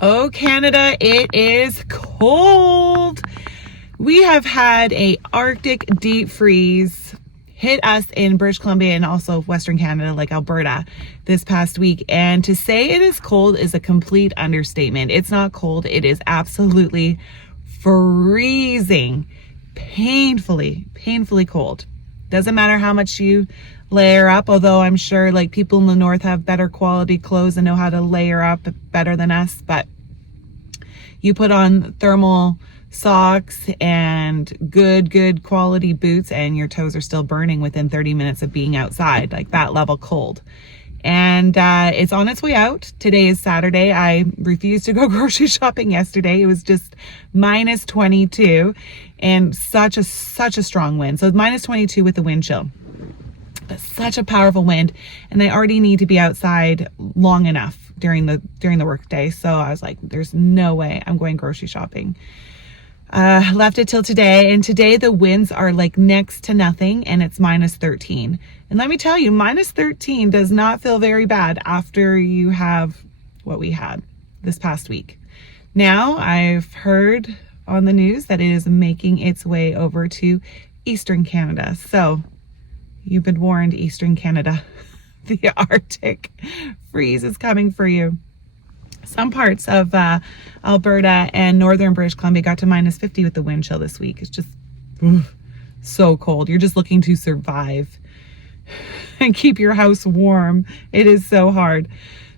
Oh, Canada, it is cold. We have had a Arctic deep freeze hit us in British Columbia and also Western Canada, like Alberta, this past week. And to say it is cold is a complete understatement. It's not cold. It is absolutely freezing, painfully cold. Doesn't matter how much you layer up, although I'm sure like people in the north have better quality clothes and know how to layer up better than us, but you put on thermal socks and good quality boots and your toes are still burning within 30 minutes of being outside, like that level cold. And it's on its way out. Today is Saturday. I refused to go grocery shopping yesterday. It was just minus 22 and such a strong wind. So minus 22 with the wind chill. But such a powerful wind, and I already need to be outside long enough during the work day. So I was like, there's no way I'm going grocery shopping. Left it till today, and today the winds are like next to nothing, and it's minus 13. And let me tell you, minus 13 does not feel very bad after you have what we had this past week. Now I've heard on the news that it is making its way over to Eastern Canada. So you've been warned, Eastern Canada. The Arctic freeze is coming for you. Some parts of Alberta and northern British Columbia got to minus 50 with the wind chill this week. It's just so cold. You're just looking to survive and keep your house warm. It is so hard.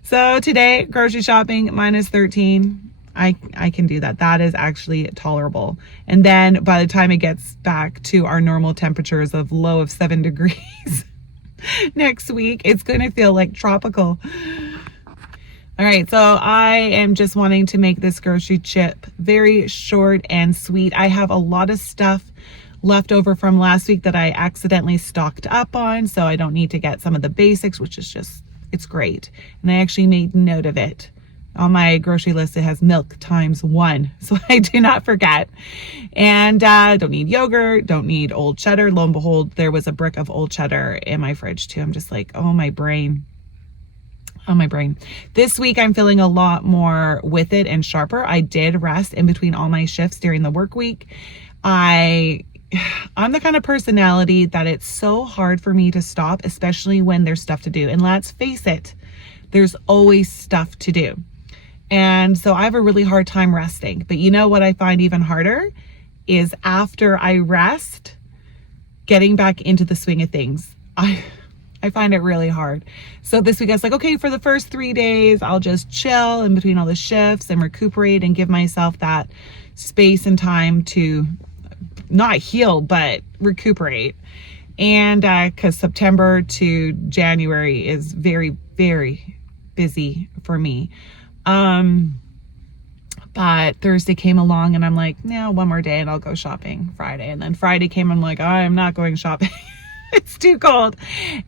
So today, grocery shopping, minus 13. I can do that. That is actually tolerable. And then by the time it gets back to our normal temperatures of low of 7 degrees next week, it's going to feel like tropical. All right, so I am just wanting to make this grocery trip very short and sweet. I have a lot of stuff left over from last week that I accidentally stocked up on, so I don't need to get some of the basics, which is just, it's great. And I actually made note of it. On my grocery list, it has milk ×1, so I do not forget. And don't need yogurt, don't need old cheddar. Lo and behold, there was a brick of old cheddar in my fridge too. I'm just like, oh my brain. This week, I'm feeling a lot more with it and sharper. I did rest in between all my shifts during the work week. I'm the kind of personality that it's so hard for me to stop, especially when there's stuff to do. And let's face it, there's always stuff to do. And so I have a really hard time resting. But you know what I find even harder is after I rest, getting back into the swing of things. I find it really hard. So this week I was like, okay, for the first 3 days, I'll just chill in between all the shifts and recuperate and give myself that space and time to not heal, but recuperate. And because September to January is very, very busy for me. But Thursday came along and I'm like, no, one more day and I'll go shopping Friday. And then Friday came, I'm like, I'm not going shopping. It's too cold.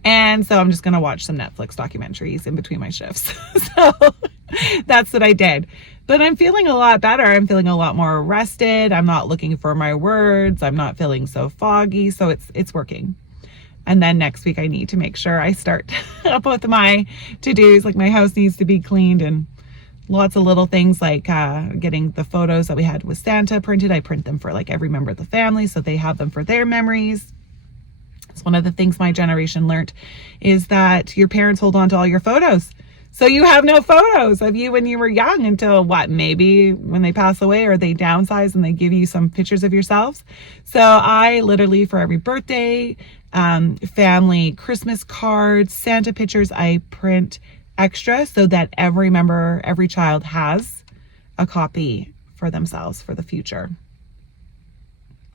And so I'm just going to watch some Netflix documentaries in between my shifts. So that's what I did. But I'm feeling a lot better. I'm feeling a lot more rested. I'm not looking for my words. I'm not feeling so foggy. So it's working. And then next week I need to make sure I start up with my to-dos. Like my house needs to be cleaned and lots of little things like getting the photos that we had with Santa printed. I print them for like every member of the family so they have them for their memories. It's one of the things my generation learned is that your parents hold on to all your photos. So you have no photos of you when you were young until what, maybe when they pass away or they downsize and they give you some pictures of yourselves. So I literally, for every birthday, family Christmas cards, Santa pictures, I print extra so that every child has a copy for themselves for the future.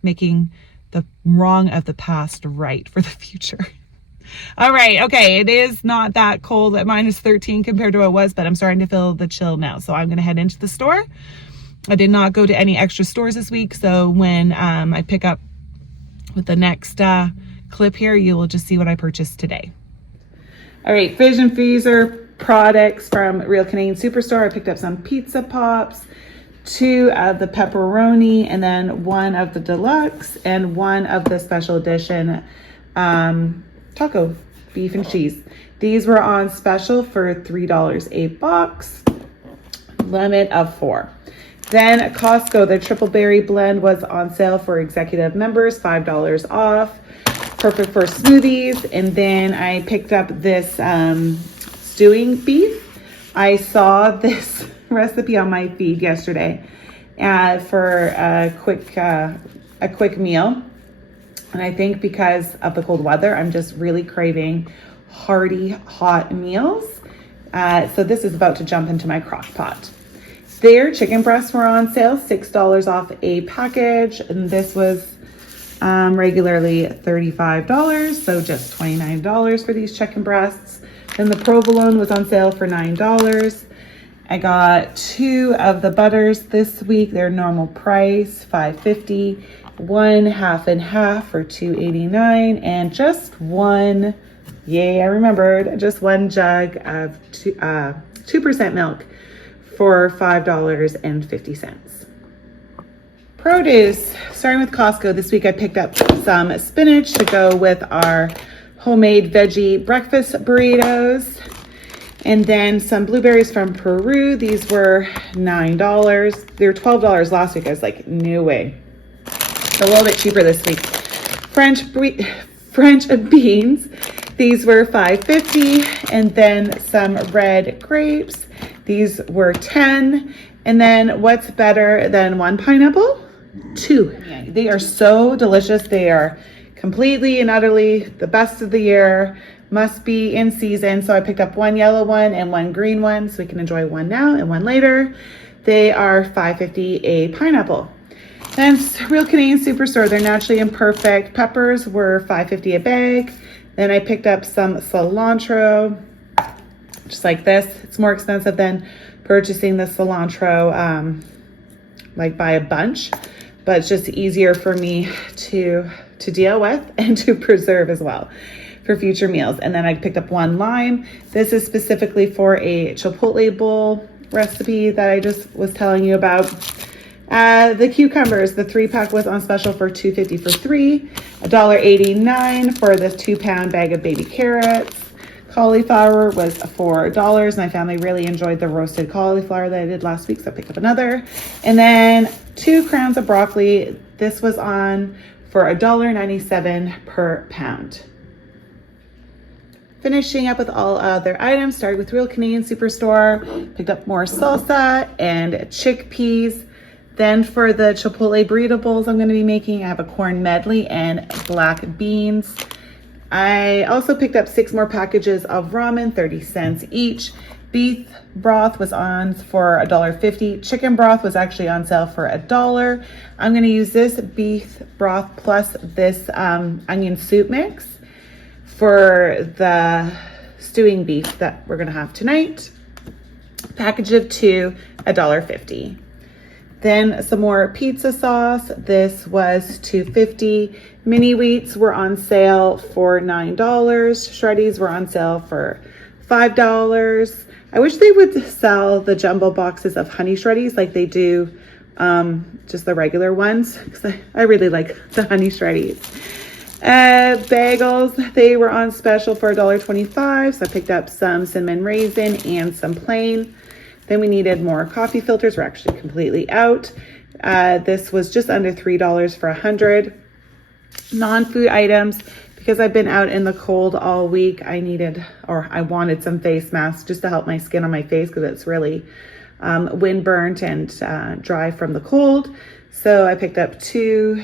Making the wrong of the past right for the future. All right. Okay. It is not that cold at minus 13 compared to what it was, but I'm starting to feel the chill now. So I'm going to head into the store. I did not go to any extra stores this week. So when I pick up with the next clip here, you will just see what I purchased today. All right. Fridge and freezer products from Real Canadian Superstore. I picked up some pizza pops, 2 of the pepperoni, and then 1 of the deluxe and 1 of the special edition taco beef and cheese. These were on special for $3 a box. limit of 4. Then at Costco, the triple berry blend was on sale for executive members, $5 off. Perfect for smoothies. And then I picked up this stewing beef. I saw this recipe on my feed yesterday for a quick meal. And I think because of the cold weather, I'm just really craving hearty, hot meals. So this is about to jump into my crock pot. Their chicken breasts were on sale, $6 off a package. And this was regularly $35, so just $29 for these chicken breasts. Then the provolone was on sale for $9. I got 2 of the butters this week. Their normal price, $5.50. 1 half and half for $2.89, and just one, yay, I remembered, just one jug of 2% milk for $5.50. Produce, starting with Costco, this week I picked up some spinach to go with our homemade veggie breakfast burritos, and then some blueberries from Peru. These were $9. They were $12 last week. I was like, no way. A little bit cheaper this week. French beans. These were $5.50, and then some red grapes. These were $10. And then what's better than 1 pineapple? 2. They are so delicious. They are completely and utterly the best of the year. Must be in season. So I picked up 1 yellow one and 1 green one, so we can enjoy one now and one later. They are $5.50 a pineapple. Then Real Canadian Superstore, they're naturally imperfect. Peppers were $5.50 a bag. Then I picked up some cilantro, just like this. It's more expensive than purchasing the cilantro like by a bunch, but it's just easier for me to deal with and to preserve as well for future meals. And then I picked up 1 lime. This is specifically for a Chipotle bowl recipe that I just was telling you about. The cucumbers, the 3-pack was on special for $2.50 for 3, $1.89 for the 2-pound bag of baby carrots. Cauliflower was $4. My family really enjoyed the roasted cauliflower that I did last week, so I picked up another. And then 2 crowns of broccoli. This was on for $1.97 per pound. Finishing up with all other items, started with Real Canadian Superstore, picked up more salsa and chickpeas. Then for the Chipotle burrito bowls I'm going to be making, I have a corn medley and black beans. I also picked up 6 more packages of ramen, 30 cents each. Beef broth was on for $1.50. Chicken broth was actually on sale for $1. I'm going to use this beef broth plus this onion soup mix for the stewing beef that we're going to have tonight. Package of 2, $1.50. Then some more pizza sauce. This was $2.50. Mini wheats were on sale for $9. Shreddies were on sale for $5. I wish they would sell the jumbo boxes of honey shreddies like they do just the regular ones, because I really like the honey shreddies. Bagels, they were on special for $1.25. So I picked up some cinnamon raisin and some plain. Then we needed more coffee filters. We're actually completely out. This was just under $3 for 100. Non-food items, because I've been out in the cold all week, I wanted some face masks just to help my skin on my face, because it's really wind burnt and dry from the cold. So I picked up 2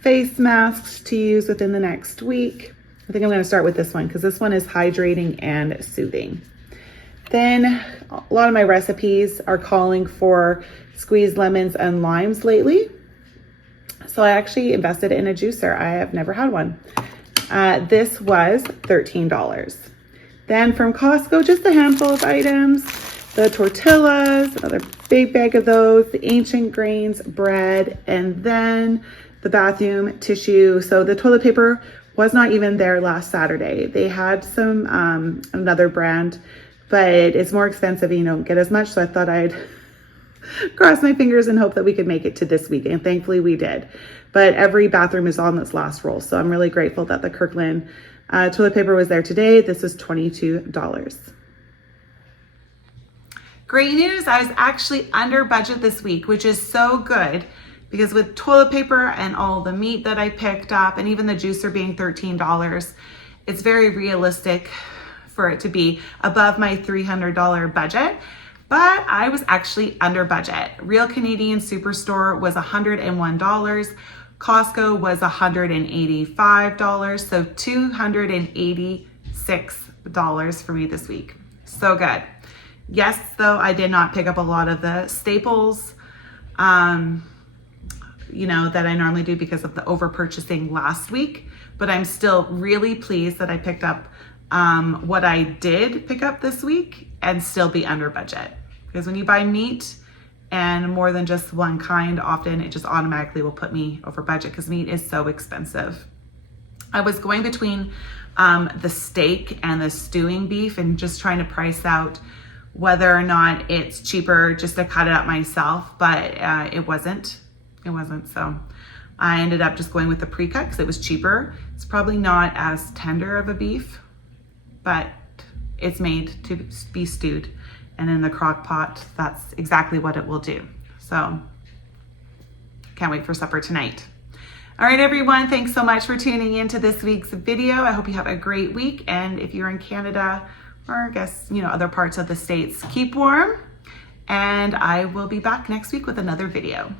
face masks to use within the next week. I think I'm going to start with this one because this one is hydrating and soothing. Then a lot of my recipes are calling for squeezed lemons and limes lately. So I actually invested in a juicer. I have never had one. This was $13. Then from Costco, just a handful of items. The tortillas, another big bag of those, the ancient grains, bread, and then the bathroom tissue. So the toilet paper was not even there last Saturday. They had some, another brand, but it's more expensive and you don't get as much. So I thought I'd cross my fingers and hope that we could make it to this week. And thankfully we did. But every bathroom is on this last roll. So I'm really grateful that the Kirkland toilet paper was there today. This is $22. Great news, I was actually under budget this week, which is so good because with toilet paper and all the meat that I picked up and even the juicer being $13, it's very realistic for it to be above my $300 budget, but I was actually under budget. Real Canadian Superstore was $101. Costco was $185, so $286 for me this week. So good. Yes, though, I did not pick up a lot of the staples, that I normally do because of the over purchasing last week, but I'm still really pleased that I picked up what I did pick up this week and still be under budget. Because when you buy meat and more than just one kind, often it just automatically will put me over budget because meat is so expensive. I was going between the steak and the stewing beef and just trying to price out whether or not it's cheaper just to cut it up myself, but it wasn't. So I ended up just going with the pre-cut because it was cheaper. It's probably not as tender of a beef, but it's made to be stewed. And in the crock pot, that's exactly what it will do. So can't wait for supper tonight. All right, everyone, thanks so much for tuning into this week's video. I hope you have a great week. And if you're in Canada, or I guess, other parts of the States, keep warm. And I will be back next week with another video.